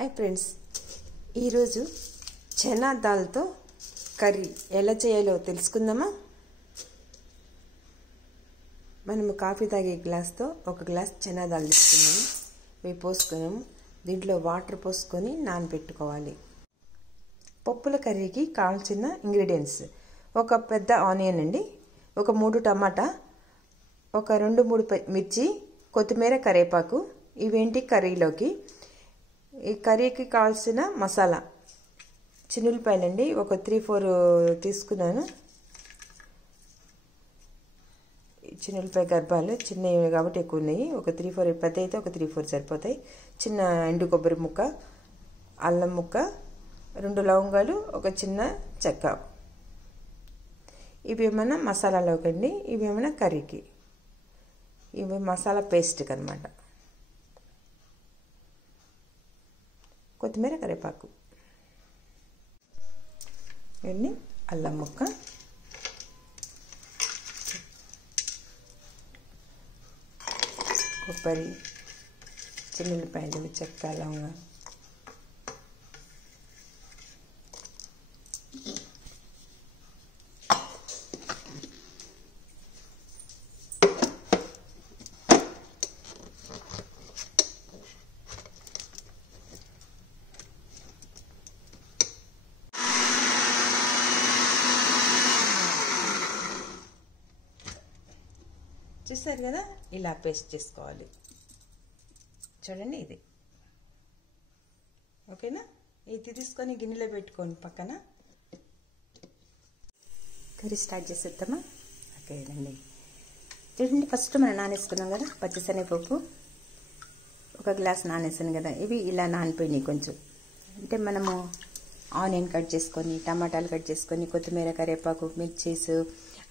Hi friends, ఈరోజు chana దాల్తో curry ఎలా చేయాలో తెలుసుకుందామా. మనము కాఫీ తాగే గ్లాస్తో ఒక గ్లాస్ చనా దాల్ తీసుకున్నాము, ఇవి పోసుకున్నాము. దీంట్లో వాటర్ పోసుకొని నానబెట్టుకోవాలి. పప్పుల కర్రీకి కావాల్సిన ఇంగ్రీడియంట్స్: ఒక పెద్ద ఆనియన్ అండి, ఒక 3 టమాటా, ఒక 2-3 మిర్చి, కొత్తిమీర, కరివేపాకు. ఇవేంటి కర్రీలోకి. ఈ కర్రీకి కావాల్సిన మసాలా: చిన్నులపాయలండి, ఒక 3-4 తీసుకున్నాను. చిన్నులపాయ గర్భాలు చిన్నవి కాబట్టి ఎక్కువ ఉన్నాయి. ఒక 3-4 పెద్ద అయితే ఒక 3-4 సరిపోతాయి. చిన్న ఎండు కొబ్బరి ముక్క, అల్లం ముక్క, 2 లవంగాలు, ఒక చిన్న చెక్క. ఇవి ఏమైనా మసాలాలోకి అండి, ఇవి ఏమైనా కర్రీకి. ఇవి మసాలా పేస్ట్కి అనమాట. కొత్తిమీర, కరివేపాకు, ఇవన్నీ అల్లం ముక్క, కొబ్బరి, చిన్నులపాయలు, చెక్క, లవంగా. చూస్తారు కదా, ఇలా పేస్ట్ చేసుకోవాలి. చూడండి, ఇది ఓకేనా. ఇది తీసుకొని గిన్నెలో పెట్టుకోండి పక్కన. కర్రీ స్టార్ట్ చేసేద్దామా. ఓకేనండి, చూడండి. ఫస్ట్ మనం నానేసుకున్నాం కదా పచ్చిశనగపప్పు, ఒక గ్లాస్ నానేసాను కదా. ఇవి ఇలా నానిపోయినాయి కొంచెం. అంటే మనము ఆనియన్ కట్ చేసుకొని, టమాటాలు కట్ చేసుకొని, కొత్తిమీర, కరివేపాకు, మిర్చీస్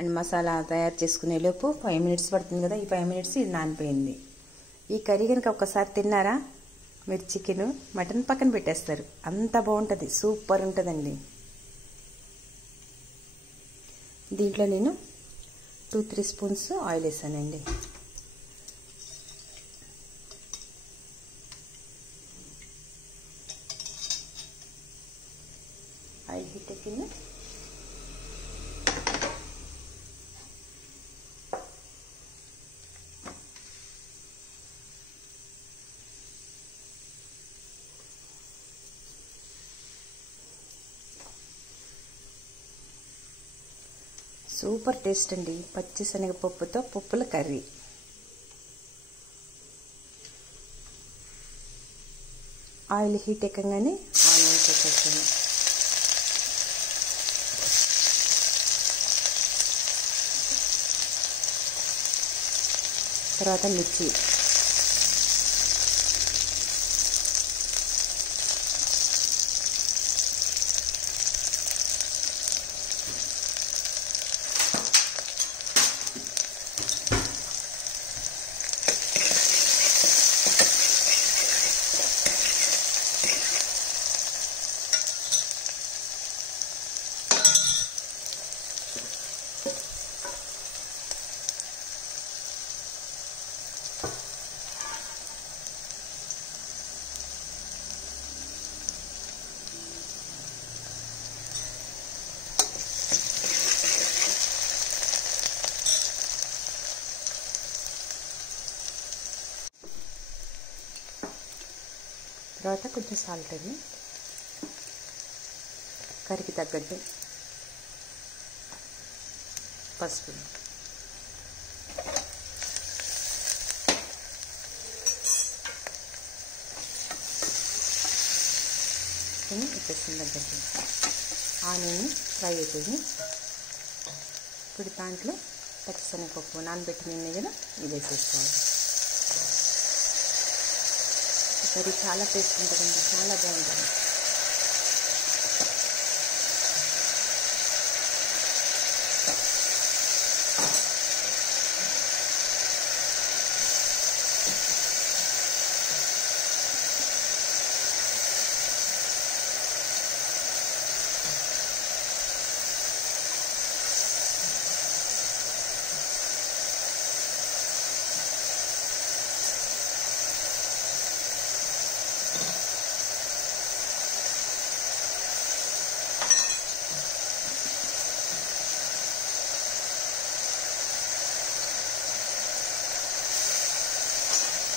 అండ్ మసాలా తయారు చేసుకునే లోపు 5 మినిట్స్ పడుతుంది కదా. ఈ 5 మినిట్స్ ఇది నానిపోయింది. ఈ కర్రీ కనుక ఒక్కసారి తిన్నారా, మీరు చికెన్, మటన్ పక్కన పెట్టేస్తారు. అంత బాగుంటుంది, సూపర్ ఉంటుందండి. దీంట్లో నేను 2-3 స్పూన్స్ ఆయిల్ వేసానండి. ఆయిల్ హీట్ ఎక్కింది. సూపర్ టేస్ట్ అండి పచ్చిశనగపప్పుతో పప్పుల కర్రీ. ఆయిల్ హీట్ ఎక్కగానే ఆనియన్ వేసేసాను. తర్వాత మిర్చి, తర్వాత కొంచెం సాల్ట్ అండి, కర్రీకి తగ్గట్టు పసుపు, ఇచ్చేసిన తగ్గట్టు. ఆనియన్ ఫ్రై అయిపోయింది. ఇప్పుడు దాంట్లో పచ్చిశనగపప్పు నానబెట్టినవి కదా, ఇది వేసేసుకోవాలి. కర్రీ చాలా టేస్ట్ ఉంటుందండి, చాలా బాగుంటుంది.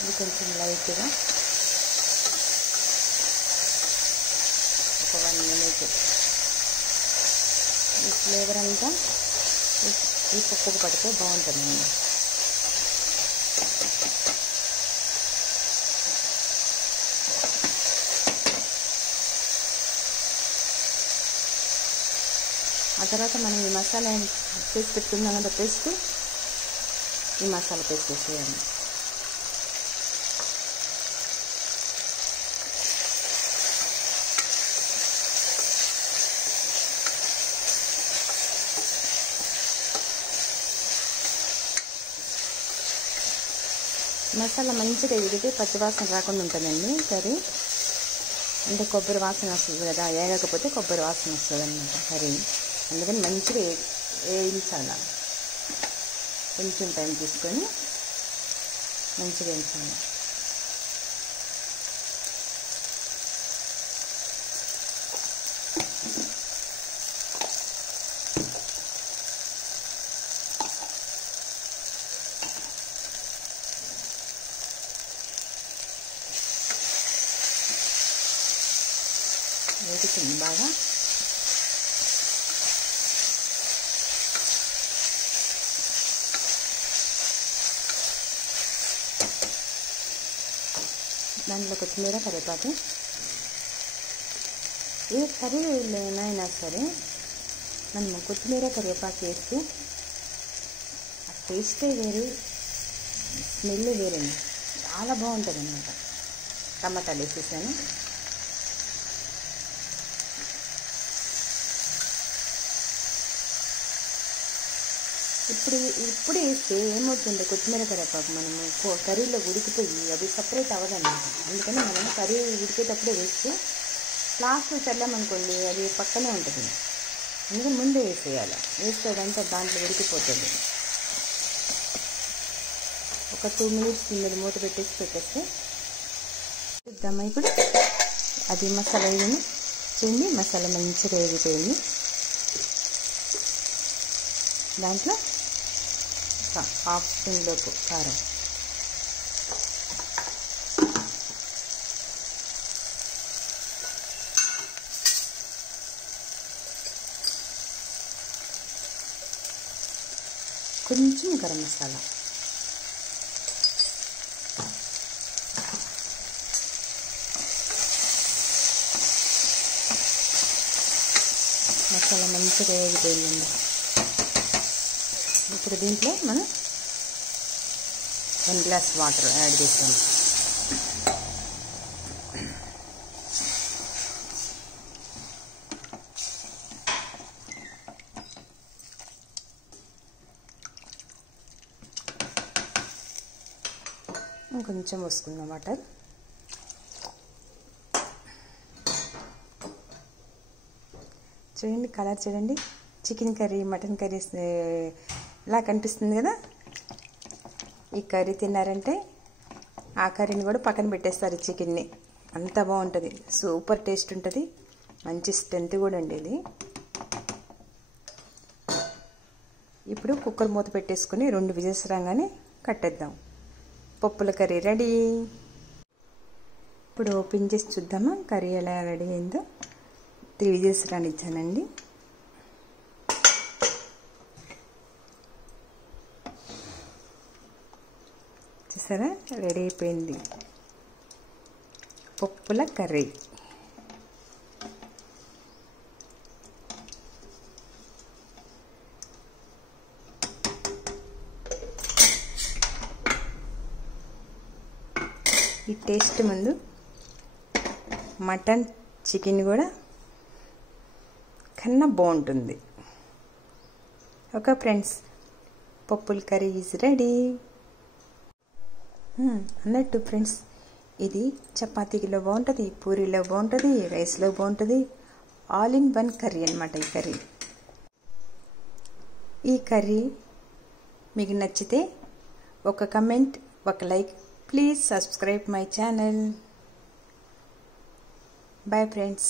ఇది కొంచెం లైట్గా ఒక 1 మినిట్ ఈ ఫ్లేవర్ అంతా ఈ పప్పుకు పడితే బాగుంటుందండి. ఆ తర్వాత మనం ఈ మసాలా చేసి పెట్టుకుందాం కదా పేస్ట్, ఈ మసాలా పేస్ట్ వేసేయాలి. మసాలా మంచిగా ఎగిరితే పచ్చి వాసన రాకుండా ఉంటుందండి కర్రీ. అంటే కొబ్బరి వాసన వస్తుంది కదా, వేగకపోతే కొబ్బరి వాసన వస్తుంది అన్నమాట కర్రీ. అందుకని మంచిగా వేయించాలి. కొంచెం టైం తీసుకొని మంచిగా వేయించాలి. వేగుతుంది బాగా. దాంట్లో కొత్తిమీర, కరివేపాకు. ఏ కర్రీలోనైనా సరే మనం కొత్తిమీర, కరివేపాకు వేస్తే ఆ టేస్టే వేరు, స్మెల్ వేరండి, చాలా బాగుంటుంది అన్నమాట. టమాటాలు వేసేసాను. ఇప్పుడు వేస్తే ఏమవుతుంది, కొత్తిమీర, కరివేపాకు మనము కర్రీలో ఉడికిపోయి అవి సపరేట్ అవ్వదన్నమాట. అందుకని మనం కర్రీ ఉడికేటప్పుడే వేస్తే లాస్ట్లో చల్లామనుకోండి అది పక్కనే ఉంటుంది. అందుకని ముందే వేసేయాలి. వేస్తే అదంతా దాంట్లో ఉడికిపోతుంది. ఒక 2 మినిట్స్ మీరు మూత పెట్టేస్తే చూద్దామా. ఇప్పుడు అది మసాలా వేయండి. చూడండి మసాలా మంచిగా వేగిపోయింది. దాంట్లో 1/2 స్పూన్ లోపు కారం, కొంచెం గరం మసాలా, మసాలా మంచిగా వేగిపోయిందండి. ఇప్పుడు దీంట్లో మనం 1 గ్లాస్ వాటర్ యాడ్ చేసాము. కొంచెం పోసుకుందాం వాటర్. చూడండి కలర్ చూడండి, చికెన్ కర్రీ, మటన్ కర్రీ ఇలా కనిపిస్తుంది కదా. ఈ కర్రీ తిన్నారంటే ఆ కర్రీని కూడా పక్కన పెట్టేస్తారు చికెన్ని. అంత బాగుంటుంది, సూపర్ టేస్ట్ ఉంటుంది, మంచి స్ట్రెంత్ కూడా ఉండేది. ఇప్పుడు కుక్కర్ మూత పెట్టేసుకొని 2 విజిల్స్ రాగానే కట్టేద్దాం. పప్పుల కర్రీ రెడీ. ఇప్పుడు ఓపెన్ చేసి చూద్దామా కర్రీ ఎలా రెడీ అయిందో. 3 విజిల్స్ రానిచ్చానండి. చూసారా రెడీ అయిపోయింది పప్పుల కర్రీ. ఈ టేస్ట్ ముందు మటన్, చికెన్ కూడా కన్నా బాగుంటుంది. ఓకే ఫ్రెండ్స్, పప్పుల కర్రీ ఈజ్ రెడీ. అన్నట్టు ఫ్రెండ్స్, ఇది చపాతీలో బాగుంటుంది, పూరీలో బాగుంటుంది, రైస్లో బాగుంటుంది. ఆల్ ఇన్ వన్ కర్రీ అన్నమాట ఈ కర్రీ. ఈ కర్రీ మీకు నచ్చితే ఒక కమెంట్, ఒక like. Please subscribe my channel. Bye friends.